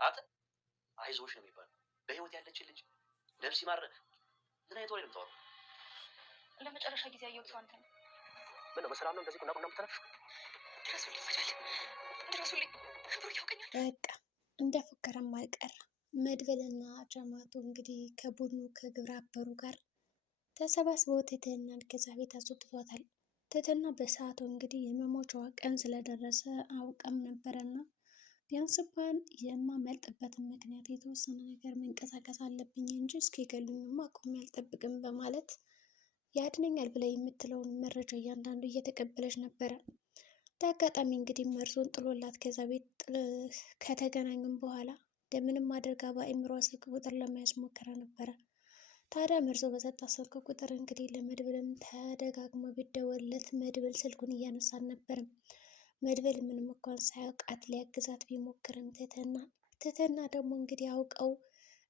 አንተ አይዞሽ ነው የሚባለው። በህይወት ያለች ልጅ ነፍስ ይማር። ምን አይነት ወሬ ነው የምታወራው? ለመጨረሻ ጊዜ ያየሁት አንተ ነው። ምን ነው በሰላም ነው እንደዚህ ቁና ቁና የምትነፍሽ? ድረሱልኝ መድብል፣ ድረሱልኝ። ብሩክ ያውቀኛል። በቃ እንደ ፉከራም አልቀረ። መድብልና ጀማቱ እንግዲህ ከቡድኑ ከግብረ አበሩ ጋር ተሰባስበው ትትናን ከዛ ቤት አስወጥቷታል። ትትና በሰዓቱ እንግዲህ የመሞቻዋ ቀን ስለደረሰ አውቀም ነበረና ቢያንስ እንኳን የማመልጥበትን ምክንያት የተወሰነ ነገር መንቀሳቀስ አለብኝ እንጂ እስኪገሉኝማ ቆሜ አልጠብቅም በማለት ያድነኛል ብላ የምትለውን መረጃ እያንዳንዱ እየተቀበለች ነበረ። በአጋጣሚ እንግዲህ መርዞን ጥሎላት ከዛ ቤት ከተገናኙም በኋላ እንደምንም አድርጋ በአእምሯ ስልክ ቁጥር ለመያዝ ሞክራ ነበረ። ታዲያ መርዞ በሰጣት ስልክ ቁጥር እንግዲህ ለመድብልም ተደጋግሞ ቢደወልለት መድብል ስልኩን እያነሳ አልነበረም። መድብል ምንም እንኳን ሳያውቃት ሊያግዛት ቢሞክርም ትትና ደግሞ እንግዲህ አውቀው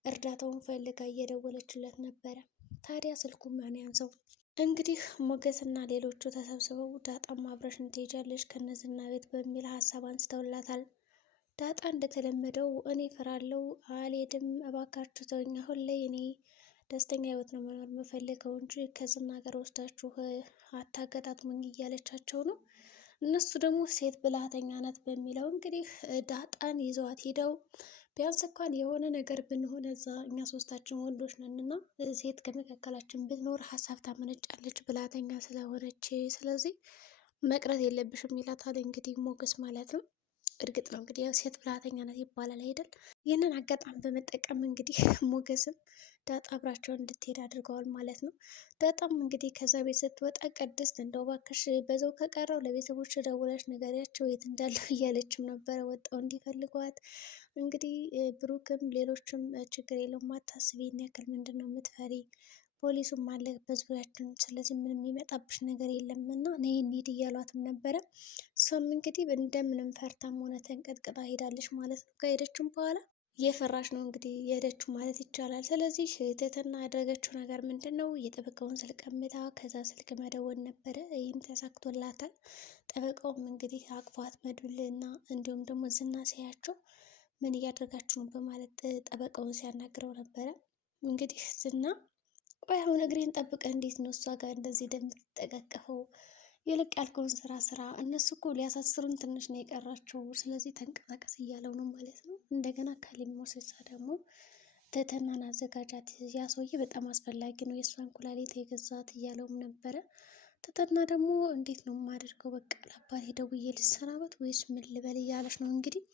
እርዳታውን ፈልጋ እየደወለችለት ነበረ። ታዲያ ስልኩ ማን ያንሰው? እንግዲህ ሞገስና ሌሎቹ ተሰብስበው ዳጣም አብረሽን ትሄጃለሽ ከነዝና ቤት በሚል ሀሳብ አንስተውላታል። ዳጣ እንደተለመደው እኔ እፈራለሁ አልሄድም፣ እባካችሁ ተወኝ፣ አሁን ላይ እኔ ደስተኛ ህይወት ነው መኖር የምፈልገው እንጂ ከዝና ጋር ወስዳችሁ አታገጣጥሙኝ እያለቻቸው ነው። እነሱ ደግሞ ሴት ብልሃተኛ ናት በሚለው እንግዲህ ዳጣን ይዘዋት ሄደው ቢያንስ እንኳን የሆነ ነገር ብንሆን እዛ እኛ ሶስታችን ወንዶች ነን እና ሴት ከመካከላችን ብትኖር ሀሳብ ታመነጫለች ብልሃተኛ ስለሆነች፣ ስለዚህ መቅረት የለብሽም ይላታል እንግዲህ ሞገስ ማለት ነው። እርግጥ ነው እንግዲህ ያው ሴት ብልሃተኛ ናት ይባላል አይደል? ይህንን አጋጣሚ በመጠቀም እንግዲህ ሞገስም ዳጣ አብራቸው እንድትሄድ አድርገዋል ማለት ነው። ዳጣም እንግዲህ ከዛ ቤት ስትወጣ ቅድስት እንደው እባክሽ በዛው ከቀረው ለቤተሰቦች ደውለሽ ንገሪያቸው የት እንዳለው እያለችም ነበረ ወጣው እንዲፈልጓት። እንግዲህ ብሩክም ሌሎችም ችግር የለውም አታስቢ፣ ይህን ያክል ምንድን ነው የምትፈሪ? ፖሊሱም አለ በዙሪያችን፣ ስለዚህ ምንም የሚመጣብሽ ነገር የለም እና ነይ እንሂድ እያሏትም ነበረ። እሷም እንግዲህ እንደምንም ፈርታም ሆነ ተንቀጥቅጣ ሄዳለች ማለት ነው። ከሄደችም በኋላ እየፈራች ነው እንግዲህ የሄደችው ማለት ይቻላል። ስለዚህ ትህትና ያደረገችው ነገር ምንድን ነው? የጠበቃውን ስልክ ቀምታ ከዛ ስልክ መደወል ነበረ። ይህም ተሳክቶላታል። ጠበቃውም እንግዲህ አቅፏት መድብል እና እንዲሁም ደግሞ ዝና ሲያያቸው ምን እያደረጋችሁ ነው በማለት ጠበቃውን ሲያናግረው ነበረ። እንግዲህ ዝና ቆይ አሁን እግሬን ጠብቀህ እንዴት ነው እሷ ጋር እንደዚህ እንደምትጠቀቀፈው? ይልቅ ያልከውን ስራ። እነሱ እኮ ሊያሳስሩን ትንሽ ነው የቀራቸው፣ ስለዚህ ተንቀሳቀስ እያለው ነው ማለት ነው። እንደገና ካሌብ ሞሴሳ ደግሞ ትህትናን አዘጋጃት፣ ያ ሰውዬ በጣም አስፈላጊ ነው፣ የእሷን ኩላሊት የገዛት እያለውም ነበረ። ትህትና ደግሞ እንዴት ነው የማደርገው? በቃ ለአባቴ ደውዬ ልሰናበት ወይስ ምን ልበል እያለች ነው እንግዲህ።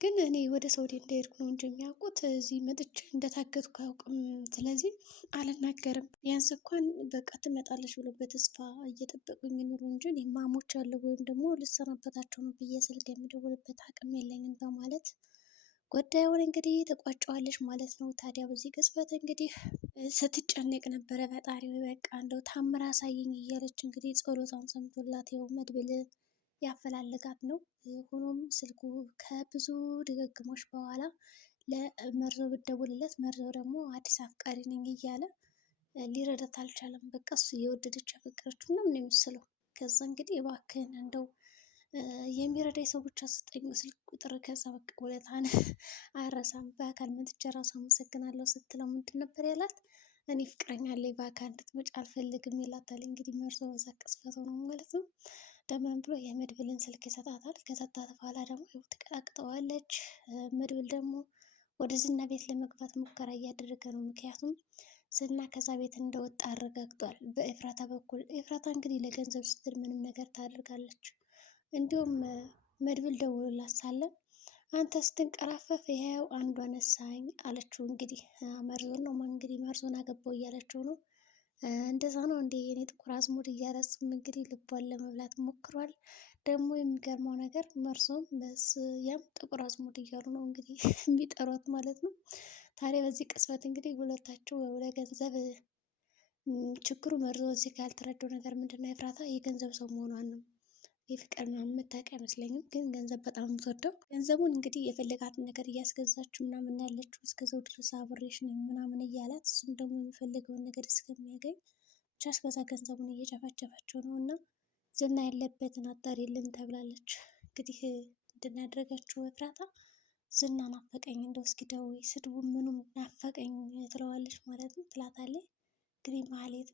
ግን እኔ ወደ ሳውዲ እንደሄድኩ ነው እንጂ የሚያውቁት እዚህ መጥቼ እንደታገትኩ አያውቅም። ስለዚህ አልናገርም። ቢያንስ እንኳን በቃ ትመጣለች ብሎ በተስፋ እየጠበቁኝ ኑሩ እንጂ እኔ ማሞቻለሁ ወይም ደግሞ ልሰናበታቸው ነው ብዬ ስልክ የሚደውልበት አቅም የለኝም በማለት ጉዳዩን እንግዲህ ተቋጨዋለች ማለት ነው። ታዲያ በዚህ ቅጽበት እንግዲህ ስትጨነቅ ነበረ። ፈጣሪ በቃ እንደው ታምር አሳየኝ እያለች እንግዲህ ጸሎቷን ሰምቶላት ይኸው መድብል ያፈላልጋት ነው። ሆኖም ስልኩ ከብዙ ድግግሞች በኋላ ለመርዞ ብትደውልለት መርዞ ደግሞ አዲስ አፍቃሪ ነኝ እያለ ሊረዳት አልቻለም። በቃ እሱ የወደደች ያፈቀረችው ምናምን የመሰለው። ከዛ እንግዲህ እባክህን እንደው የሚረዳኝ ሰው ብቻ ስጠኝ ስልክ ቁጥር፣ ከዛ በቃ ውለታህን አረሳም፣ በአካል መጥቼ እራሱ አመሰግናለሁ ስትለው ምንድን ነበር ያላት? እኔ ፍቅረኛ አለኝ በአካል እንድትመጪ አልፈልግም ይላታል። እንግዲህ መርዞ በዛ ቅጽበት ነው ማለት ነው። እንደምንም ብሎ የመድብልን ስልክ ይሰጣታል። ከሰጣት በኋላ ደግሞ ትቀጣቅጠዋለች። መድብል ደግሞ ወደ ዝና ቤት ለመግባት ሙከራ እያደረገ ነው። ምክንያቱም ዝና ከዛ ቤት እንደወጣ አረጋግጧል በኤፍራታ በኩል። ኤፍራታ እንግዲህ ለገንዘብ ስትል ምንም ነገር ታደርጋለች። እንዲሁም መድብል ደውሎላት ሳለ አንተ ስትንቀራፈፍ ይሄው አንዷ ነሳኝ አለችው። እንግዲህ መርዞን ነው እንግዲህ መርዞን አገባው እያለችው ነው። እንደዛ ነው እንዴ የኔ ጥቁር አዝሙድ እያረሱም እንግዲህ ልቧን ለመብላት ሞክሯል። ደግሞ የሚገርመው ነገር መርዞም ያም ጥቁር አዝሙድ እያሉ ነው እንግዲህ የሚጠሯት ማለት ነው። ታዲያ በዚህ ቅጽበት እንግዲህ ሁለታቸው ለገንዘብ ችግሩ መርዞ እዚህ ጋር ያልተረዳው ነገር ምንድነው? ኤፍራታ የገንዘብ ሰው መሆኗን ነው። የፍቅር ምናምን የምታውቅ አይመስለኝም፣ ግን ገንዘብ በጣም የምትወደው ገንዘቡን እንግዲህ የፈለጋትን ነገር እያስገዛችው ምናምን ያለችው እስከዛው ድረስ አብሬሽ ነኝ ምናምን እያላት እሱም ደግሞ የሚፈልገውን ነገር እስከሚያገኝ ብቻ እስከዛ ገንዘቡን እየጨፈጨፈችው ነው። እና ዝና ያለበትን አጣሪልን ተብላለች። እንግዲህ እንድናደረገችው ኤፍራታ ዝና ናፈቀኝ፣ እንደው እስኪ ደውይ፣ ስድቡ ምኑም ናፈቀኝ ትለዋለች ማለት ነው ትላታለች። እንግዲህ ማህሌት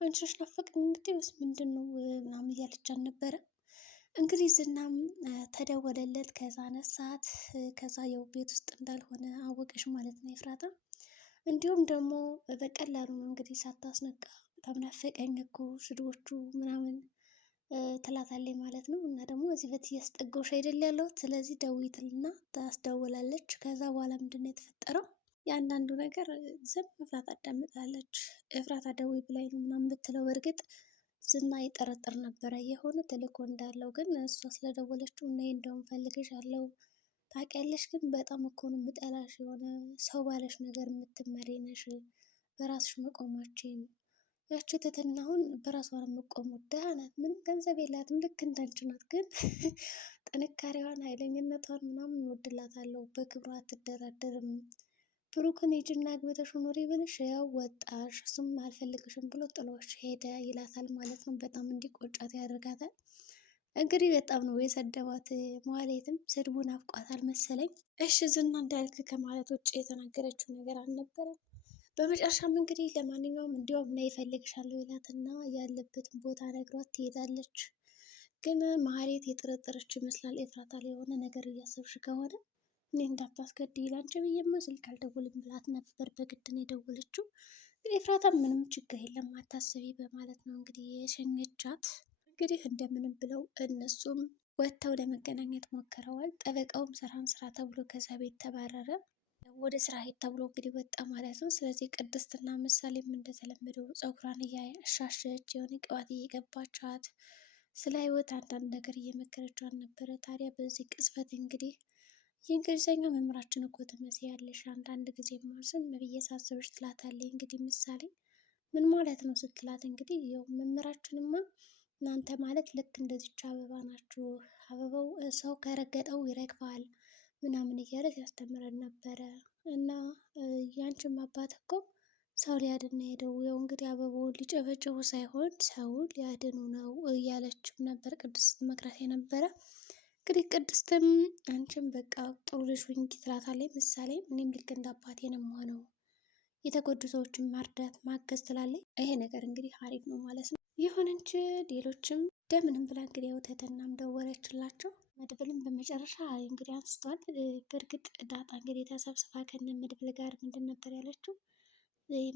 አንቺ ነሽ ናፈቀኝ የምትይው ወይስ ምንድን ነው ምናምን እያለቻት ነበረ። እንግዲህ ዝናም ተደወለለት፣ ከዛ አነሳት። ከዛ ያው ቤት ውስጥ እንዳልሆነ አወቀች ማለት ነው ኤፍራታ። እንዲሁም ደግሞ በቀላሉ ነው እንግዲህ ሳታስነቃ በጣም ናፈቀኝ እኮ ስድቦቹ ምናምን ትላታለች ማለት ነው። እና ደግሞ እዚህ በት እያስጠጋሁሽ አይደል ያለሁት፣ ስለዚህ ደውዪ ትልና ታስደውላለች። ከዛ በኋላ ምንድን ነው የተፈጠረው? የአንዳንዱ ነገር ዝም ብላ ታዳምጣለች። ኤፍራታ ደውዪ ብላኝ ነው ምናምን ብትለው በእርግጥ ዝና ይጠረጥር ነበረ የሆነ ተልእኮ እንዳለው፣ ግን እሷ ስለደወለችው እና እንደውም ፈልግሻለሁ ታውቂያለሽ፣ ግን በጣም እኮ ነው የምጠላሽ፣ የሆነ ሰው ባለሽ ነገር የምትመሪ ነሽ፣ በራስሽ መቆማችን። ያቺ ትትና አሁን በራሷ ነው የምቆመው፣ ደህና ናት፣ ምንም ገንዘብ የላትም፣ ልክ እንዳንቺ ናት፣ ግን ጥንካሬዋን ኃይለኝነቷን ምናምን እወድላታለሁ፣ በክብሯ አትደራደርም። ብሩክን ሂጂና አግብተሽ ኑሪ ብልሽ ያው ወጣሽ፣ እሱም አልፈልግሽም ብሎ ጥሎሽ ሄደ ይላታል ማለት ነው። በጣም እንዲቆጫት ያደርጋታል። እንግዲህ በጣም ነው የሰደባት። ማህሌትም ስድቡን አፍቋታል መሰለኝ። እሺ ዝና እንዳልክ ከማለት ውጭ የተናገረችው ነገር አልነበረም። በመጨረሻም እንግዲህ ለማንኛውም እንዲያውም ነይ እፈልግሻለሁ ይላትና ያለበትን ቦታ ነግሯት ትሄዳለች። ግን ማህሌት የጠረጠረች ይመስላል። ኤፍራታ ላይ የሆነ ነገር እያሰብሽ ከሆነ እኔ እንዳታስገድይ ላንቺ ብዬማ ስልክ አልደውልም ብላት ነበር። በግድ ነው የደወለችው። ኤፍራታ ምንም ችግር የለም አታስቢ በማለት ነው እንግዲህ የሸኘቻት። እንግዲህ እንደምንም ብለው እነሱም ወጥተው ለመገናኘት ሞክረዋል። ጠበቃውም ስራን ስራ ተብሎ ከዛ ቤት ተባረረ። ወደ ስራ ሄድ ተብሎ እንግዲህ ወጣ ማለት ነው። ስለዚህ ቅድስትና ምሳሌም እንደተለመደው ፀጉሯን እያሻሸች የሆነ ቅባት እየገባቻት ስለ ህይወት አንዳንድ ነገር እየመከረቻት ነበረ። ታዲያ በዚህ ቅጽበት እንግዲህ የእንግሊዝኛ መምህራችን እኮ ትመስያለሽ አንዳንድ ጊዜ ዝም ብዬ ሳስብሽ ትላታለች። እንግዲህ ምሳሌ ምን ማለት ነው ስትላት እንግዲህ ያው መምህራችንማ እናንተ ማለት ልክ እንደዚች አበባ ናችሁ፣ አበባው ሰው ከረገጠው ይረግፋል ምናምን እያለ ሲያስተምረን ነበረ እና ያንቺም አባት እኮ ሰው ሊያድን ነው ሄደው፣ ያው እንግዲህ አበባውን ሊጨበጭቡ ሳይሆን ሰውን ሊያድኑ ነው እያለችም ነበር ቅድስት መክራት የነበረ። እንግዲህ ቅድስትም አንቺም በቃ ጥሩ ልጅ ሁኚ ትላታለች። ምሳሌ እኔም ልክ እንደ አባቴ ነው የምሆነው፣ የተጎዱ ሰዎችን ማርዳት ማገዝ ትላለች። ይሄ ነገር እንግዲህ አሪፍ ነው ማለት ነው። ይሁን እንጂ ሌሎችም እንደምንም ብላ እንግዲህ ያው ትህትናም ደወለችላቸው። መድብልም በመጨረሻ እንግዲህ አንስቷል። በእርግጥ ዳጣ እንግዲህ ተሰብስባ ከነ መድብል ጋር ምንድን ነበር ያለችው?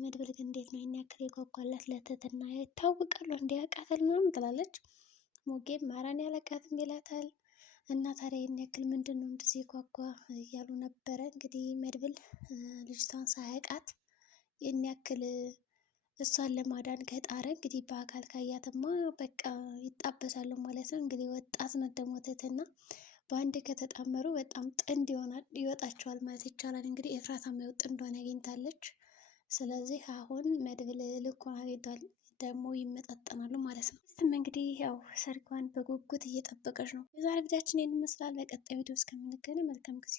መድብል ግን እንዴት ነው ይህን ያክል የጓጓላት ለትህትና ይታወቃሉ እንዲያውቃታል ምናምን ትላለች። ሞጌም ማራን ያለቃትም ይላታል። እና ታዲያ ይህን ያክል ምንድን ነው እንደዚህ ጓጓ እያሉ ነበረ። እንግዲህ መድብል ልጅቷን ሳያውቃት ይህን ያክል እሷን ለማዳን ከጣረ እንግዲህ በአካል ካያትማ በቃ ይጣበሳሉ ማለት ነው። እንግዲህ ወጣት ናት ደግሞ ትህትና፣ በአንድ ከተጣመሩ በጣም ጥንድ ይወጣቸዋል ማለት ይቻላል። እንግዲህ ኤፍራታም ያው ጥንዷን አግኝታለች። ስለዚህ አሁን መድብል ልኳን አግኝቷል፣ ደግሞ ይመጣጠናሉ ማለት ነው። እሱም እንግዲህ ያው ሰርጓን በጉጉት እየጠበቀች ነው። የዛሬ ቪዲዮአችን ይህን ይመስላል። በቀጣይ ቪዲዮ እስከምንገናኝ መልካም ጊዜ